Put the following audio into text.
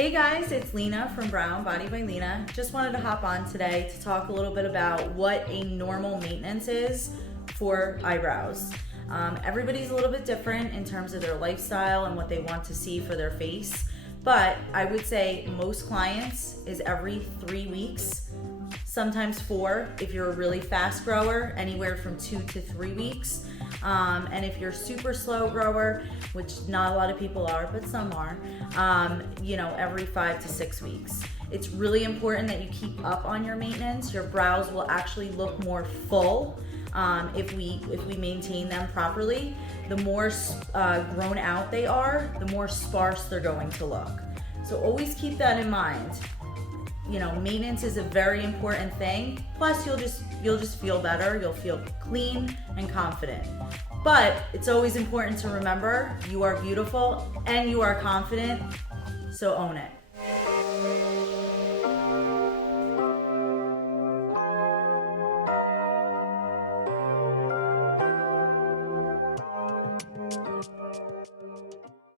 Hey guys, it's Lena from Brown Body by Lena. Just wanted to hop on today to talk a little bit about what a normal maintenance is for eyebrows. Everybody's a little bit different in terms of their lifestyle and what they want to see for their face, but I would say most clients is every 3 weeks, sometimes 4 if you're a really fast grower, anywhere from 2 to 3 weeks. And if you're a super slow grower, which not a lot of people are, but some are, every 5 to 6 weeks. It's really important that you keep up on your maintenance. Your brows will actually look more full if we maintain them properly. The more grown out they are, the more sparse they're going to look. So always keep that in mind. Maintenance is a very important thing. Plus, you'll just feel better. You'll feel clean and confident. But it's always important to remember you are beautiful and you are confident, so own it.